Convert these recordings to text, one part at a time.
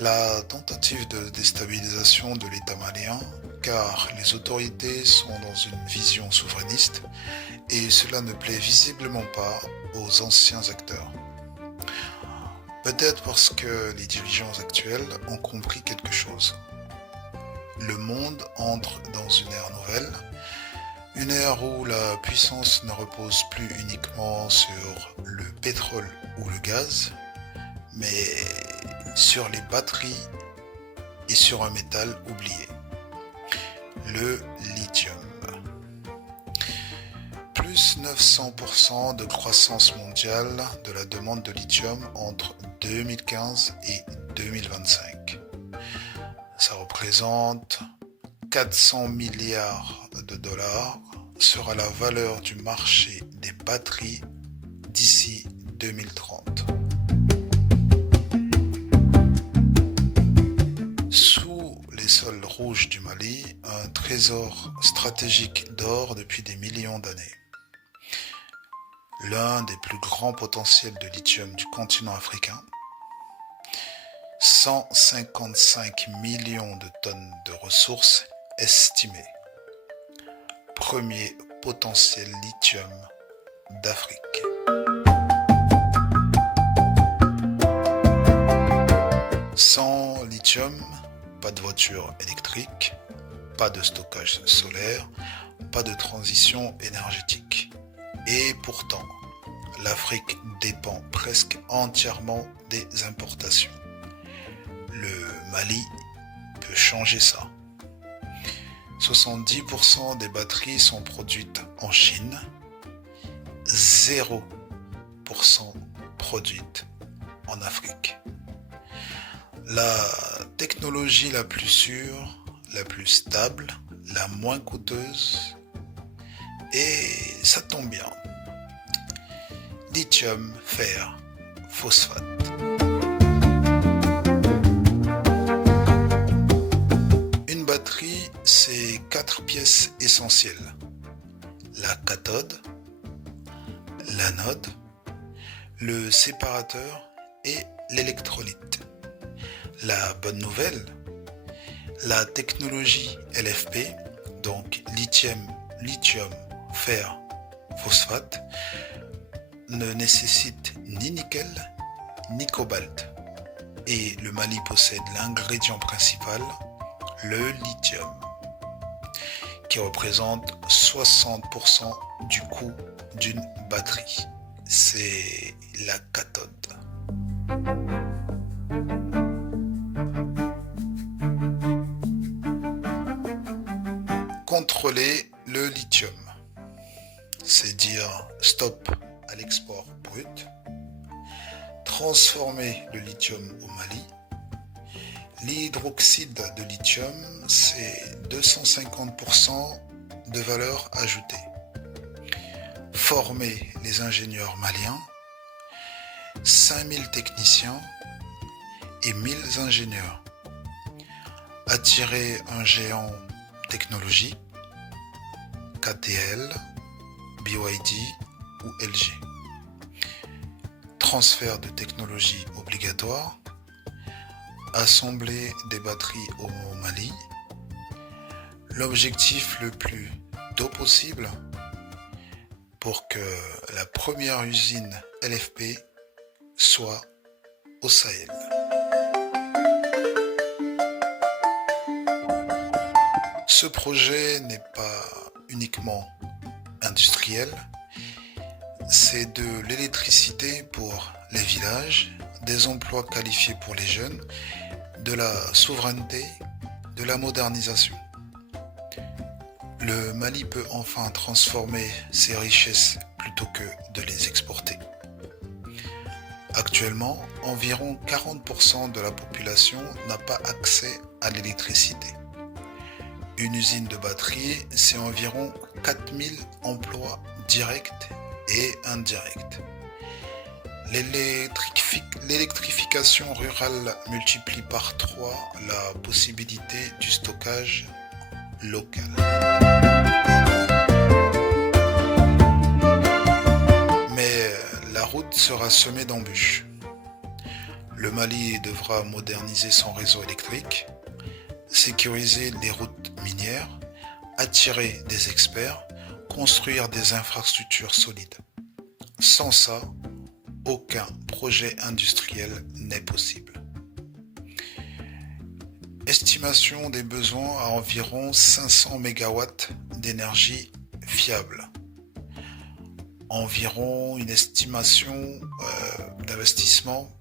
La tentative de déstabilisation de l'État malien, car les autorités sont dans une vision souverainiste et cela ne plaît visiblement pas aux anciens acteurs. Peut-être parce que les dirigeants actuels ont compris quelque chose. Le monde entre dans une ère nouvelle, une ère où la puissance ne repose plus uniquement sur le pétrole ou le gaz, mais sur les batteries et sur un métal oublié, le lithium. Plus 900% de croissance mondiale de la demande de lithium entre 2015 et 2025. Ça représente 400 milliards de dollars sera la valeur du marché des batteries d'ici 2030. Sous les sols rouges du Mali, un trésor stratégique d'or depuis des millions d'années. L'un des plus grands potentiels de lithium du continent africain, 155 millions de tonnes de ressources estimées. Premier potentiel lithium d'Afrique. Sans lithium, pas de voiture électrique, pas de stockage solaire, pas de transition énergétique. Et pourtant, l'Afrique dépend presque entièrement des importations. Le Mali peut changer ça. 70% des batteries sont produites en Chine, 0% produites en Afrique. La technologie la plus sûre, la plus stable, la moins coûteuse, et ça tombe bien. Lithium, fer, phosphate. Une batterie, c'est 4 pièces essentielles. La cathode, l'anode, le séparateur et l'électrolyte. La bonne nouvelle, la technologie LFP, donc lithium, fer, phosphate, ne nécessite ni nickel ni cobalt. Et le Mali possède l'ingrédient principal, le lithium, qui représente 60% du coût d'une batterie. C'est la cathode. Contrôler le lithium, c'est dire stop à l'export brut, transformer le lithium au Mali. L'hydroxyde de lithium, c'est 250% de valeur ajoutée. Former les ingénieurs maliens, 5000 techniciens et 1000 ingénieurs. Attirer un géant technologique, KTL, BYD ou LG. Transfert de technologie obligatoire. Assembler des batteries au Mali. L'objectif le plus tôt possible pour que la première usine LFP soit au Sahel. Ce projet n'est pas uniquement industriel, c'est de l'électricité pour les villages, des emplois qualifiés pour les jeunes, de la souveraineté, de la modernisation. Le Mali peut enfin transformer ses richesses plutôt que de les exporter. Actuellement, environ 40% de la population n'a pas accès à l'électricité. Une usine de batterie, c'est environ 4000 emplois directs et indirects. L'électrification rurale multiplie par 3 la possibilité du stockage local. Mais la route sera semée d'embûches. Le Mali devra moderniser son réseau électrique, sécuriser les routes minières, attirer des experts, construire des infrastructures solides. Sans ça, aucun projet industriel n'est possible. Estimation des besoins à environ 500 MW d'énergie fiable. Environ une estimation d'investissement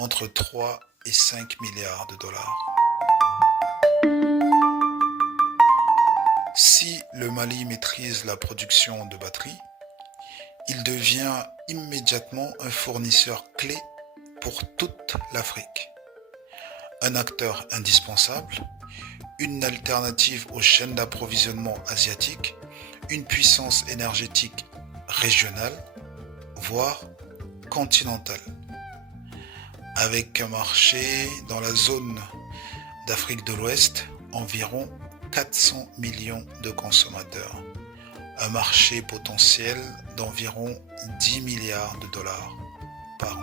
entre 3 et 5 milliards de dollars. Si le Mali maîtrise la production de batteries, il devient immédiatement un fournisseur clé pour toute l'Afrique. Un acteur indispensable, une alternative aux chaînes d'approvisionnement asiatiques, une puissance énergétique régionale, voire continentale. Avec un marché dans la zone d'Afrique de l'Ouest, environ 400 millions de consommateurs. Un marché potentiel d'environ 10 milliards de dollars par an.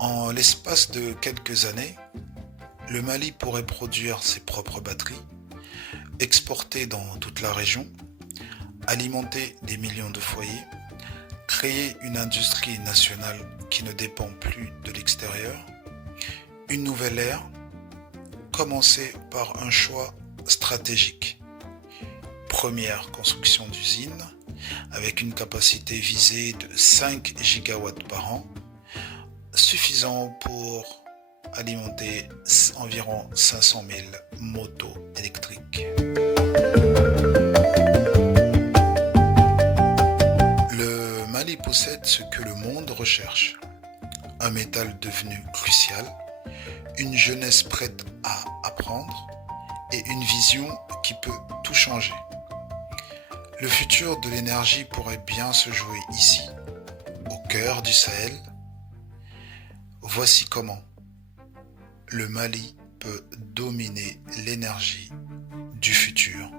En l'espace de quelques années, le Mali pourrait produire ses propres batteries, exporter dans toute la région, alimenter des millions de foyers, créer une industrie nationale qui ne dépend plus de l'extérieur, une nouvelle ère, commencer par un choix stratégique. Première construction d'usine avec une capacité visée de 5 gigawatts par an, suffisant pour alimenter environ 500 000 motos électriques. Le Mali possède ce que le monde recherche, un métal devenu crucial, une jeunesse prête à apprendre et une vision qui peut tout changer. Le futur de l'énergie pourrait bien se jouer ici, au cœur du Sahel. Voici comment le Mali peut dominer l'énergie du futur.